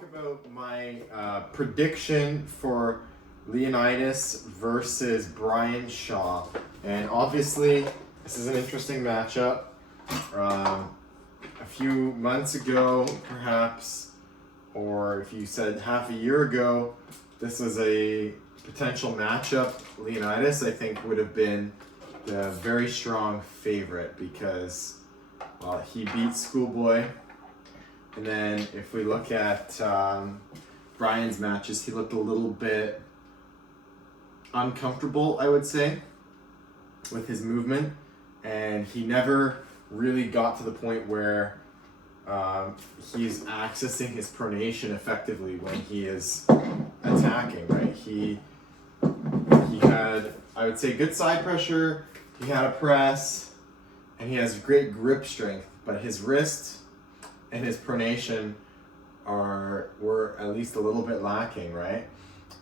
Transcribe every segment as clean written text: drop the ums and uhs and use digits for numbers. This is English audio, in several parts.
talk about my prediction for Leonidas versus Brian Shaw. And obviously, this is an interesting matchup. A few months ago, perhaps, or if you said half a year ago, this was a potential matchup. Leonidas, I think, would have been the very strong favorite because, well, he beat Schoolboy. And then if we look at Brian's matches, he looked a little bit uncomfortable, I would say, with his movement. And he never really got to the point where he's accessing his pronation effectively when he is attacking, right? He had, I would say, good side pressure, he had a press, and he has great grip strength, but his wrist and his pronation were at least a little bit lacking, right?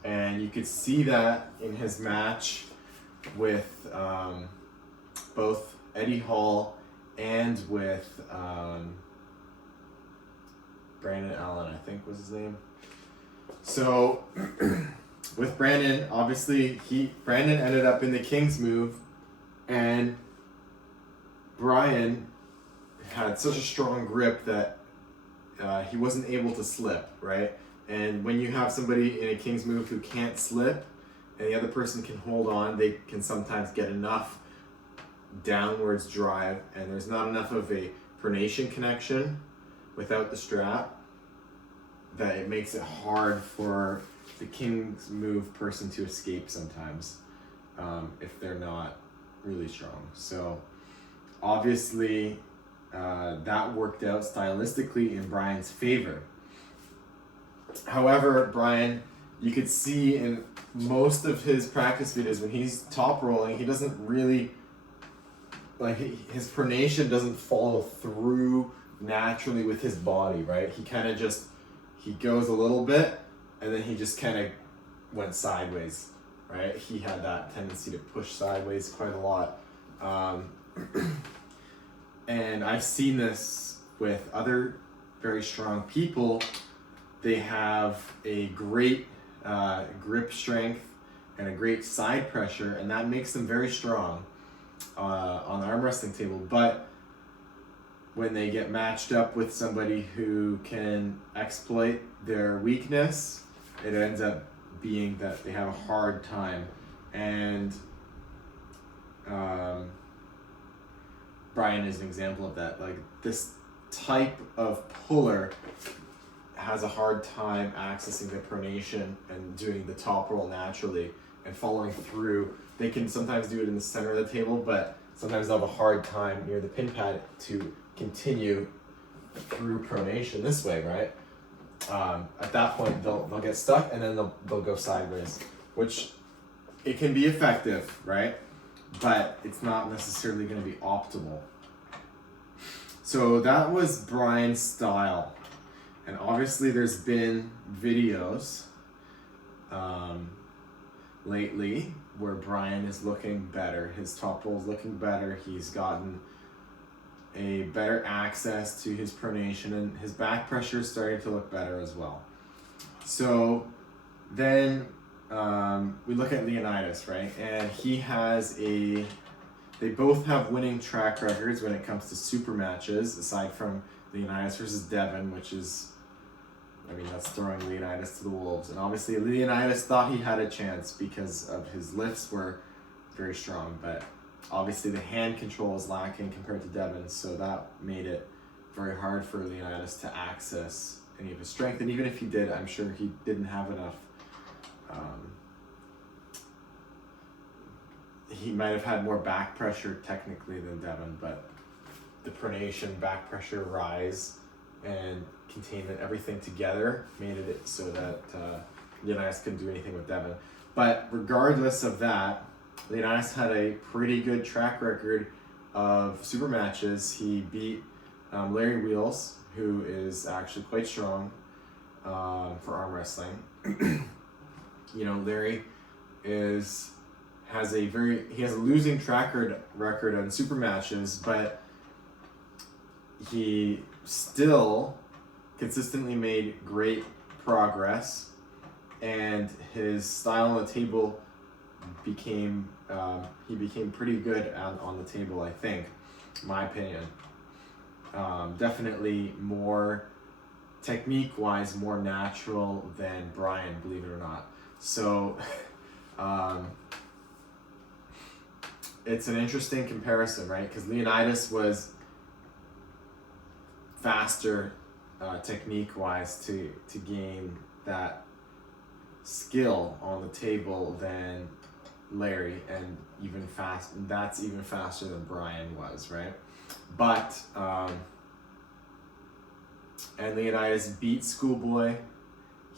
And you could see that in his match with both Eddie Hall and with Brandon Allen, I think was his name. So with Brandon, obviously Brandon ended up in the King's move, and Brian had such a strong grip that he wasn't able to slip, right? And when you have somebody in a King's move who can't slip and the other person can hold on, they can sometimes get enough downwards drive, and there's not enough of a pronation connection without the strap that it makes it hard for the King's move person to escape sometimes if they're not really strong. So obviously that worked out stylistically in Brian's favor. However, Brian, you could see in most of his practice videos when he's top rolling, he doesn't really, his pronation doesn't follow through naturally with his body, right? He kind of he goes a little bit and then he just kind of went sideways, right? He had that tendency to push sideways quite a lot. And I've seen this with other very strong people. They have a great grip strength and a great side pressure, and that makes them very strong on the arm wrestling table. But when they get matched up with somebody who can exploit their weakness, it ends up being that they have a hard time. And Brian is an example of that. Like, this type of puller has a hard time accessing the pronation and doing the top roll naturally and following through. They can sometimes do it in the center of the table, but sometimes they'll have a hard time near the pin pad to continue through pronation this way, right? At that point, they'll get stuck and then they'll go sideways, which it can be effective, right? But it's not necessarily going to be optimal. So that was Brian's style. And obviously there's been videos lately where Brian is looking better. His top roll is looking better. He's gotten a better access to his pronation, and his back pressure is starting to look better as well. So then we look at Leonidas, right? And they both have winning track records when it comes to super matches, aside from Leonidas versus Devin, which is, that's throwing Leonidas to the wolves. And obviously Leonidas thought he had a chance because of his lifts were very strong, but obviously the hand control is lacking compared to Devin, so that made it very hard for Leonidas to access any of his strength. And even if he did, I'm sure he didn't have enough. He might have had more back pressure technically than Devin, but the pronation, back pressure, rise, and containment, everything together made it so that Leonidas couldn't do anything with Devin. But regardless of that, Leonidas had a pretty good track record of super matches. He beat Larry Wheels, who is actually quite strong for arm wrestling. Larry has a losing track record on super matches, but he still consistently made great progress, and his style on the table became he became pretty good on the table, I think, in my opinion. Definitely more technique-wise, more natural than Brian, believe it or not. So it's an interesting comparison, right? Because Leonidas was faster technique-wise to gain that skill on the table than Larry, and that's even faster than Brian was, right? But and Leonidas beat Schoolboy,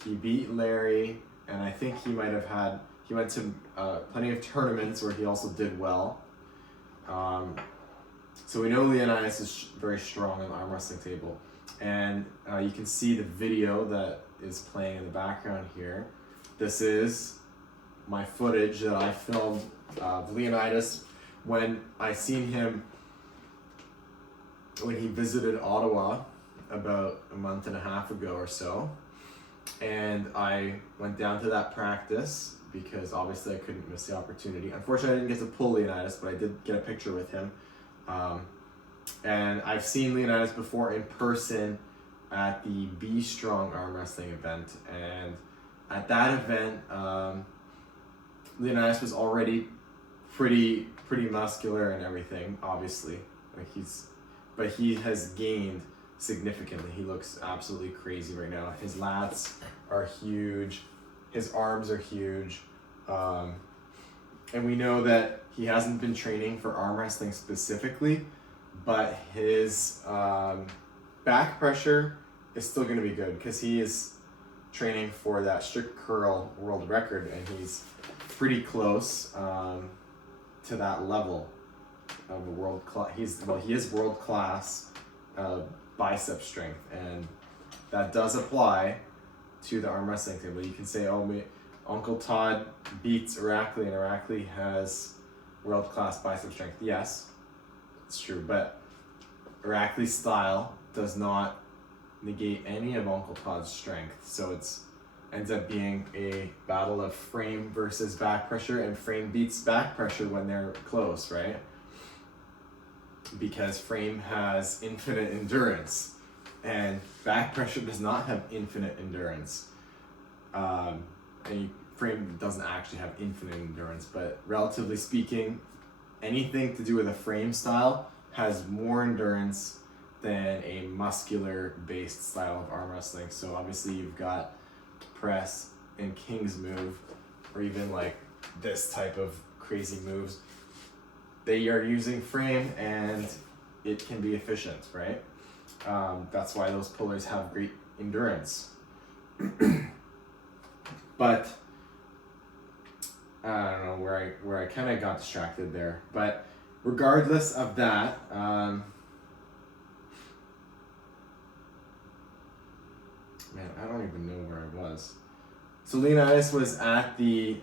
he beat Larry, and I think he went to plenty of tournaments where he also did well. So we know Leonidas is very strong on the arm wrestling table, and you can see the video that is playing in the background here. This is my footage that I filmed of Leonidas when I seen him when he visited Ottawa about a month and a half ago or so. And I went down to that practice because obviously I couldn't miss the opportunity. Unfortunately, I didn't get to pull Leonidas, but I did get a picture with him. And I've seen Leonidas before in person at the Be Strong arm wrestling event. And at that event, Leonidas was already pretty muscular and everything, obviously. But he has gained significantly. He looks absolutely crazy right now. His lats are huge, his arms are huge, and we know that he hasn't been training for arm wrestling specifically, but his back pressure is still going to be good because he is training for that strict curl world record, and he's pretty close to that level of a world class. He is world class bicep strength, and that does apply to the arm wrestling table. You can say, Uncle Todd beats Irakli, and Irakli has world class bicep strength. Yes, it's true, but Irakli's style does not negate any of Uncle Todd's strength. So ends up being a battle of frame versus back pressure, and frame beats back pressure when they're close, right? Because frame has infinite endurance and back pressure does not have infinite endurance. And frame doesn't actually have infinite endurance, but relatively speaking, anything to do with a frame style has more endurance than a muscular based style of arm wrestling. So obviously you've got press and King's move, or even like this type of crazy moves. They are using frame and it can be efficient, right? That's why those pullers have great endurance. But I don't know where I kind of got distracted there. But regardless of that, man, I don't even know where I was. So Leonidas was at he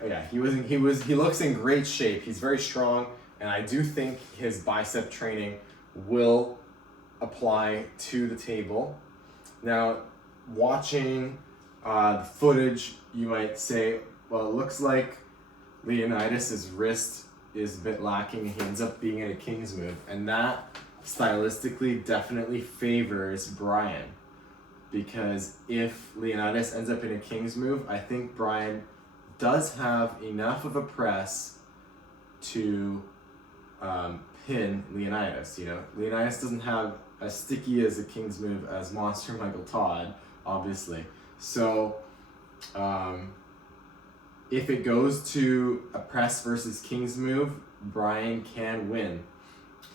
looks in great shape. He's very strong, and I do think his bicep training will apply to the table. Now, watching the footage, you might say, well, it looks like Leonidas' wrist is a bit lacking, and he ends up being in a King's move, and that stylistically definitely favors Brian. Because if Leonidas ends up in a King's move, I think Brian does have enough of a press to pin Leonidas. Leonidas doesn't have as sticky as a King's move as Monster Michael Todd, obviously. So if it goes to a press versus King's move, Brian can win.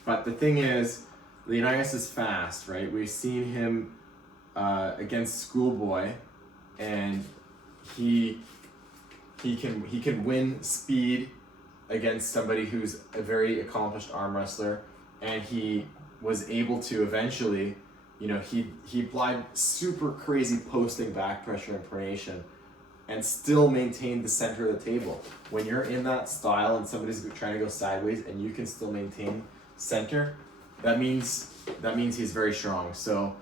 But the thing is, Leonidas is fast, right? We've seen him against Schoolboy, and he can win speed against somebody who's a very accomplished arm wrestler, and he was able to eventually, he applied super crazy posting back pressure and pronation and still maintain the center of the table. When you're in that style and somebody's trying to go sideways and you can still maintain center, that means he's very strong. So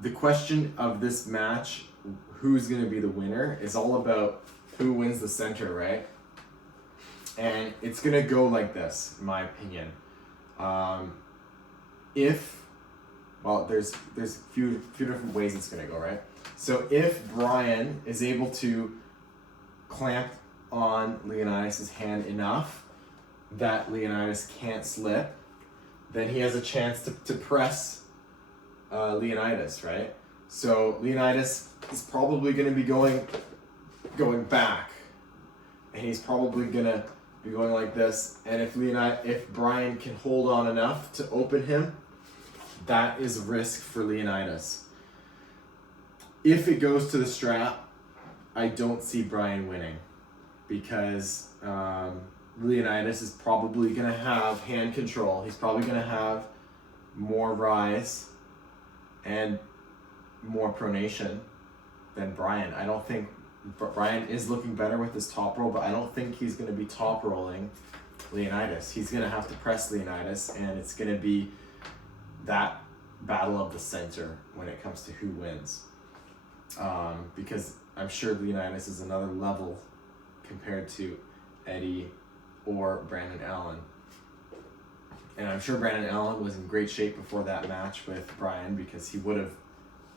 the question of this match, who's going to be the winner, is all about who wins the center, right? And it's going to go like this, in my opinion. There's a few different ways it's going to go, right? So if Brian is able to clamp on Leonidas' hand enough that Leonidas can't slip, then he has a chance to press Leonidas, right? So Leonidas is probably going to be going back, and he's probably going to be going like this. And if Brian can hold on enough to open him, that is a risk for Leonidas. If it goes to the strap, I don't see Brian winning, because Leonidas is probably going to have hand control. He's probably going to have more rise and more pronation than Brian. I don't think Brian is looking better with his top roll, but I don't think he's going to be top rolling Leonidas. He's going to have to press Leonidas, and it's going to be that battle of the center when it comes to who wins. Because I'm sure Leonidas is another level compared to Eddie or Brandon Allen. And I'm sure Brandon Allen was in great shape before that match with Brian, because he would have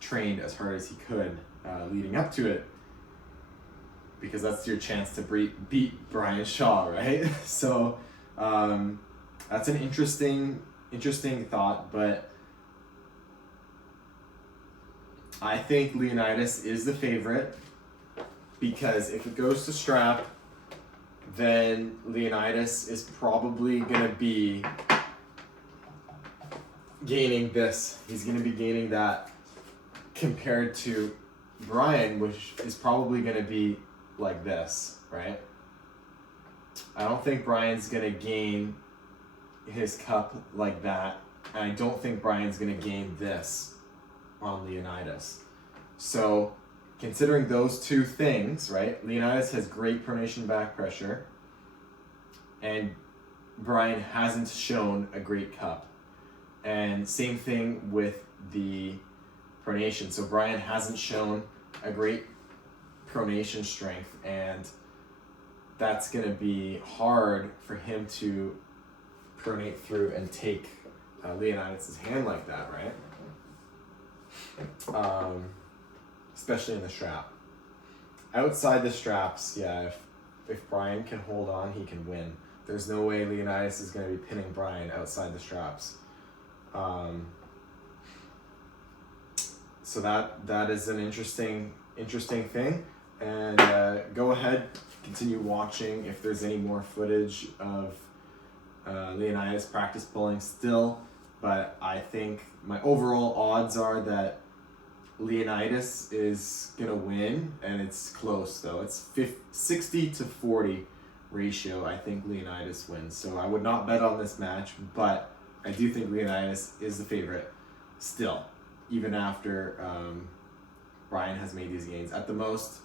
trained as hard as he could leading up to it, because that's your chance to beat Brian Shaw, right? So that's an interesting thought, but I think Leonidas is the favorite, because if it goes to strap, then Leonidas is probably going to be gaining this. He's going to be gaining that, compared to Brian, which is probably going to be like this, right? I don't think Brian's going to gain his cup like that, and I don't think Brian's going to gain this on Leonidas. So considering those two things, right? Leonidas has great pronation back pressure, and Brian hasn't shown a great cup. And same thing with the pronation. So Brian hasn't shown a great pronation strength, and that's going to be hard for him to pronate through and take Leonidas' hand like that, right? Especially in the strap. Outside the straps, yeah, if Brian can hold on, he can win. There's no way Leonidas is going to be pinning Brian outside the straps. So that is an interesting thing. And go ahead, continue watching if there's any more footage of Leonidas practice pulling still. But I think my overall odds are that Leonidas is going to win, and it's close though. It's 60-40 ratio. I think Leonidas wins. So I would not bet on this match, but I do think Leonidas is the favorite still, even after Brian has made these gains. At the most,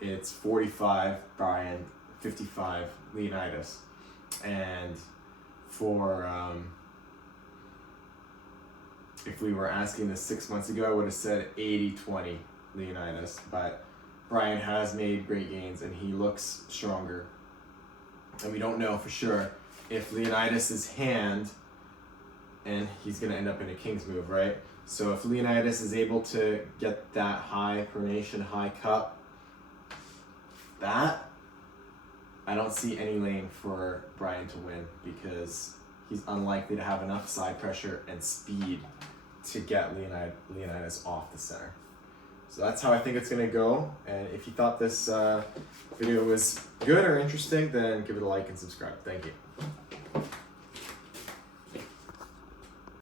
it's 45 Brian, 55 Leonidas. And for if we were asking this 6 months ago, I would have said 80-20 Leonidas. But Brian has made great gains, and he looks stronger. And we don't know for sure if Leonidas' hand, and he's going to end up in a king's move, right? So if Leonidas is able to get that high pronation, high cup, that, I don't see any lane for Brian to win, because he's unlikely to have enough side pressure and speed to get Leonidas off the center. So that's how I think it's going to go. And if you thought this video was good or interesting, then give it a like and subscribe. Thank you.